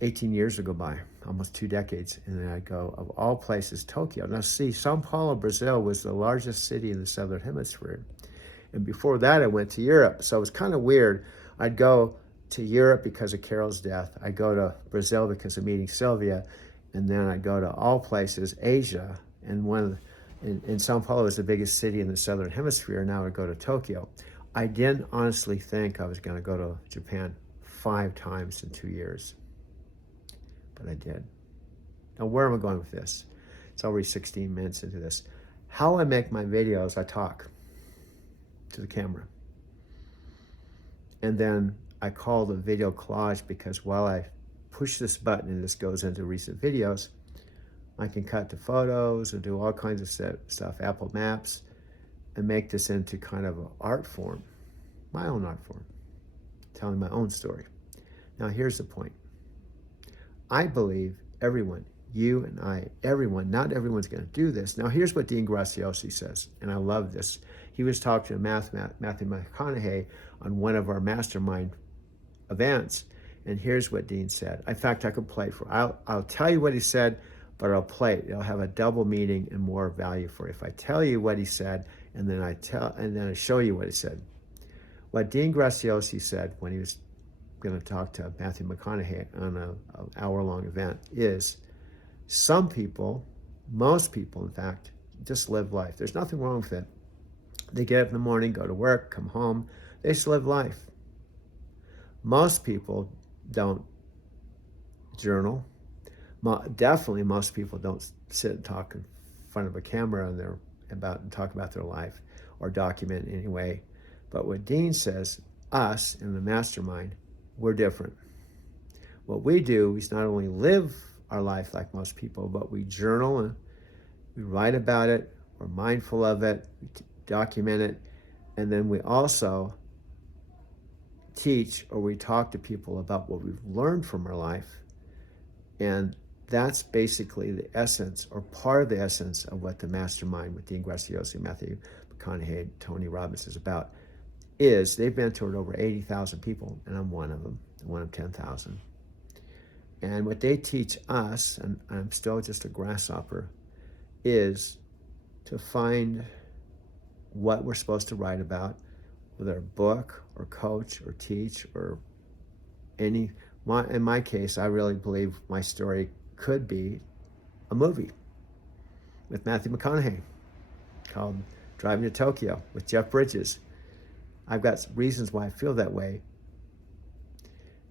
18 years would go by, almost 2 decades, and then I'd go, of all places, Tokyo. Now see, Sao Paulo, Brazil was the largest city in the Southern Hemisphere. And before that, I went to Europe. So it was kind of weird. I'd go to Europe because of Carol's death. I'd go to Brazil because of meeting Sylvia. And then I'd go to all places, Asia. And in Sao Paulo is the biggest city in the Southern Hemisphere. Now I'd go to Tokyo. I didn't honestly think I was going to go to Japan 5 times in 2 years. But I did. Now, where am I going with this? It's already 16 minutes into this. How I make my videos, I talk to the camera. And then I call the video collage, because while I push this button and this goes into recent videos, I can cut to photos and do all kinds of stuff, Apple Maps, and make this into kind of an art form, my own art form, telling my own story. Now, here's the point. I believe everyone, you and I, everyone, not everyone's going to do this. Now, here's what Dean Graciosi says, and I love this. He was talking to Matthew McConaughey on one of our mastermind events, and here's what Dean said. In fact, I could play it for. I'll tell you what he said, but I'll play it. It'll have a double meaning and more value for you if I tell you what he said and then I show you what he said. What Dean Graziosi said when he was going to talk to Matthew McConaughey on an hour-long event is, some people, most people in fact, just live life. There's nothing wrong with it. They get up in the morning, go to work, come home. They just live life. Most people don't journal. Definitely most people don't sit and talk in front of a camera and talk about their life or document in any way. But what Dean says, us in the mastermind, we're different. What we do is not only live our life like most people, but we journal and we write about it, we're mindful of it, we document it, and then we also teach or we talk to people about what we've learned from our life. And that's basically the essence or part of the essence of what the mastermind with Dean Graziosi, Matthew McConaughey, Tony Robbins is about. Is they've mentored over 80,000 people, and I'm one of them, one of 10,000. And what they teach us, and I'm still just a grasshopper, is to find what we're supposed to write about, whether a book or coach or teach or in my case, I really believe my story could be a movie with Matthew McConaughey called Driving to Tokyo with Jeff Bridges. I've got reasons why I feel that way.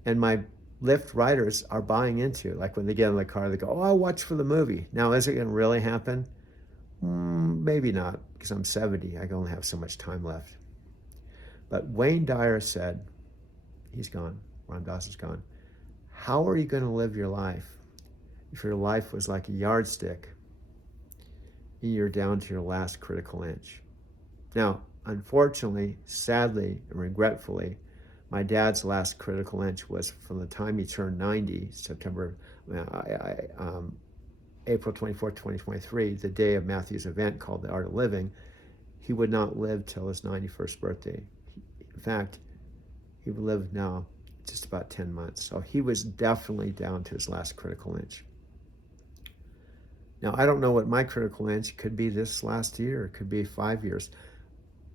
And my Lyft riders are buying into, like when they get in the car, they go, oh, I'll watch for the movie. Now, is it going to really happen? Maybe not, because I'm 70. I only have so much time left. But Wayne Dyer said, he's gone, Ram Dass is gone. How are you going to live your life if your life was like a yardstick and you're down to your last critical inch? Now, unfortunately, sadly, and regretfully, my dad's last critical inch was from the time he turned 90, April 24th, 2023, the day of Matthew's event called The Art of Living. He would not live till his 91st birthday. In fact, he would live now just about 10 months. So he was definitely down to his last critical inch. Now, I don't know what my critical inch could be this last year. It could be 5 years.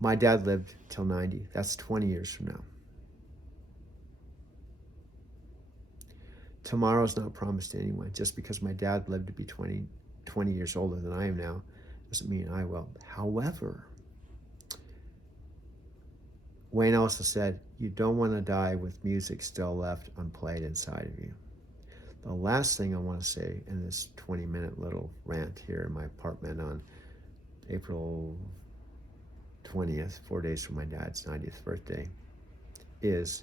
My dad lived till 90. That's 20 years from now. Tomorrow's not promised to anyone. Just because my dad lived to be 20 years older than I am now doesn't mean I will. However, Wayne also said, you don't want to die with music still left unplayed inside of you. The last thing I want to say in this 20-minute little rant here in my apartment on April 20th, 4 days from my dad's 90th birthday, is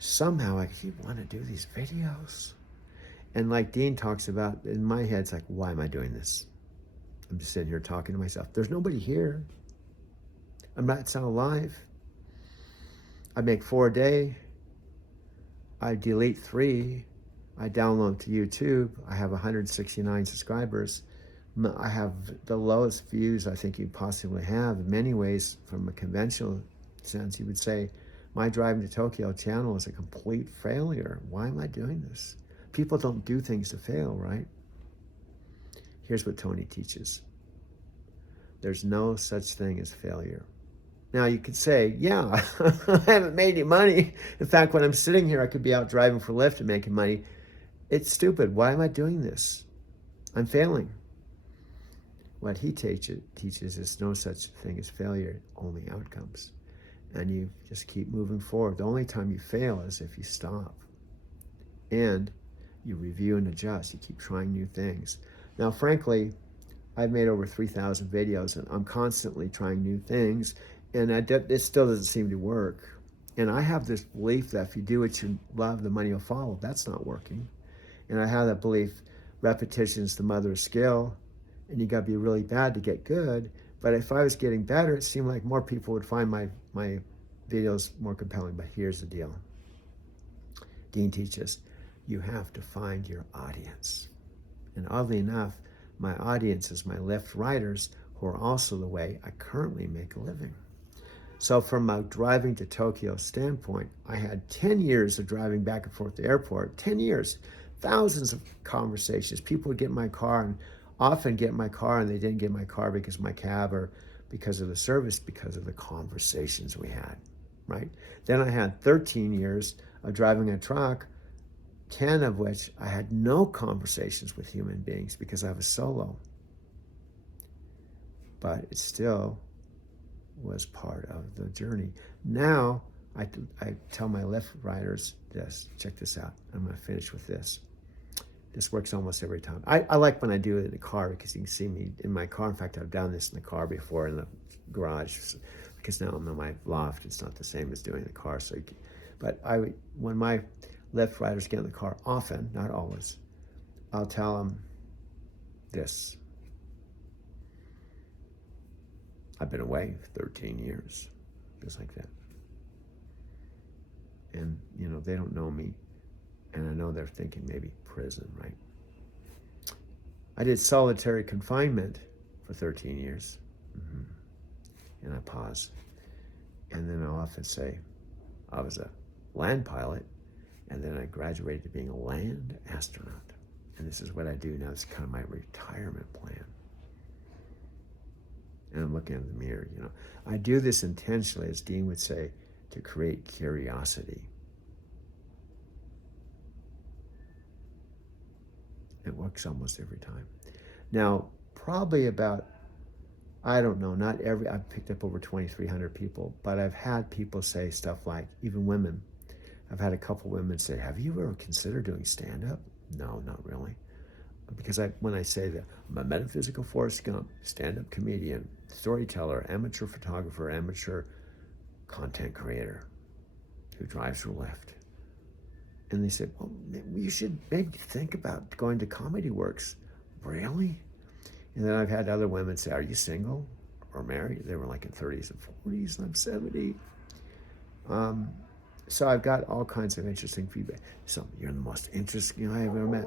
somehow I keep wanting to do these videos. And like Dean talks about, in my head, it's like, why am I doing this? I'm just sitting here talking to myself. There's nobody here. It's not alive. I make 4 a day. I delete 3. I download to YouTube. I have 169 subscribers. I have the lowest views I think you possibly have. In many ways, from a conventional sense, you would say, my Driving to Tokyo channel is a complete failure. Why am I doing this? People don't do things to fail, right? Here's what Tony teaches. There's no such thing as failure. Now you could say, yeah, I haven't made any money. In fact, when I'm sitting here, I could be out driving for Lyft and making money. It's stupid. Why am I doing this? I'm failing. What he teaches is no such thing as failure, only outcomes. And you just keep moving forward. The only time you fail is if you stop. And you review and adjust. You keep trying new things. Now, frankly, I've made over 3,000 videos, and I'm constantly trying new things. And it still doesn't seem to work. And I have this belief that if you do what you love, the money will follow. That's not working. And I have that belief, repetition is the mother of skill, and you got to be really bad to get good. But if I was getting better, it seemed like more people would find my videos more compelling. But here's the deal. Dean teaches, you have to find your audience. And oddly enough, my audience is my Lyft riders, who are also the way I currently make a living. So from a Driving to Tokyo standpoint, I had 10 years of driving back and forth to the airport, 10 years, thousands of conversations. People would get in my car and often get in my car, and they didn't get in my car because of my cab or because of the service, because of the conversations we had, right? Then I had 13 years of driving a truck, 10 of which I had no conversations with human beings because I was solo. But it still was part of the journey. Now, I tell my Lyft riders this, check this out. I'm gonna finish with this. This works almost every time. I like when I do it in the car because you can see me in my car. In fact, I've done this in the car before in the garage because now I'm in my loft. It's not the same as doing it in the car. So, when my Lyft riders get in the car, often, not always, I'll tell them this. I've been away for 13 years, just like that. And, you know, they don't know me. And I know they're thinking maybe prison, right? I did solitary confinement for 13 years. And I pause. And then I'll often say, I was a land pilot, and then I graduated to being a land astronaut. And this is what I do now. It's kind of my retirement plan. And I'm looking in the mirror, you know. I do this intentionally, as Dean would say, to create curiosity. It works almost every time. Now, probably about, I don't know, not every, I've picked up over 2,300 people, but I've had people say stuff like, even women, I've had a couple women say, have you ever considered doing stand-up? No, not really. Because when I say that, I'm a metaphysical Forrest Gump, stand-up comedian, storyteller, amateur photographer, amateur content creator who drives for Lyft. And they said, well, you should maybe think about going to Comedy Works. Really? And then I've had other women say, are you single or married? They were like in 30s and 40s, and I'm 70. So I've got all kinds of interesting feedback. So you're the most interesting guy I've ever met.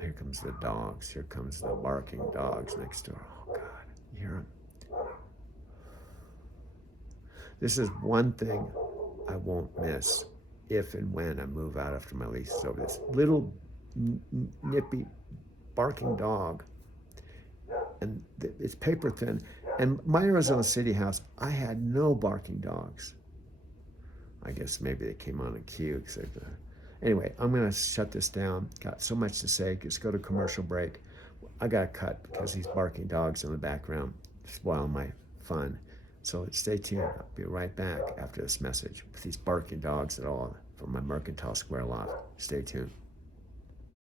Here comes the dogs. Here comes the barking dogs next door. Oh, God. You hear them? This is one thing I won't miss if and when I move out after my lease is over. This little nippy barking dog. And it's paper thin. And my Arizona City house, I had no barking dogs. I guess maybe they came on a cue. Anyway, I'm going to shut this down. Got so much to say. Just go to commercial break. I got to cut because these barking dogs in the background spoil my fun. So stay tuned. I'll be right back after this message with these barking dogs at all from my Mercantile Square lot. Stay tuned.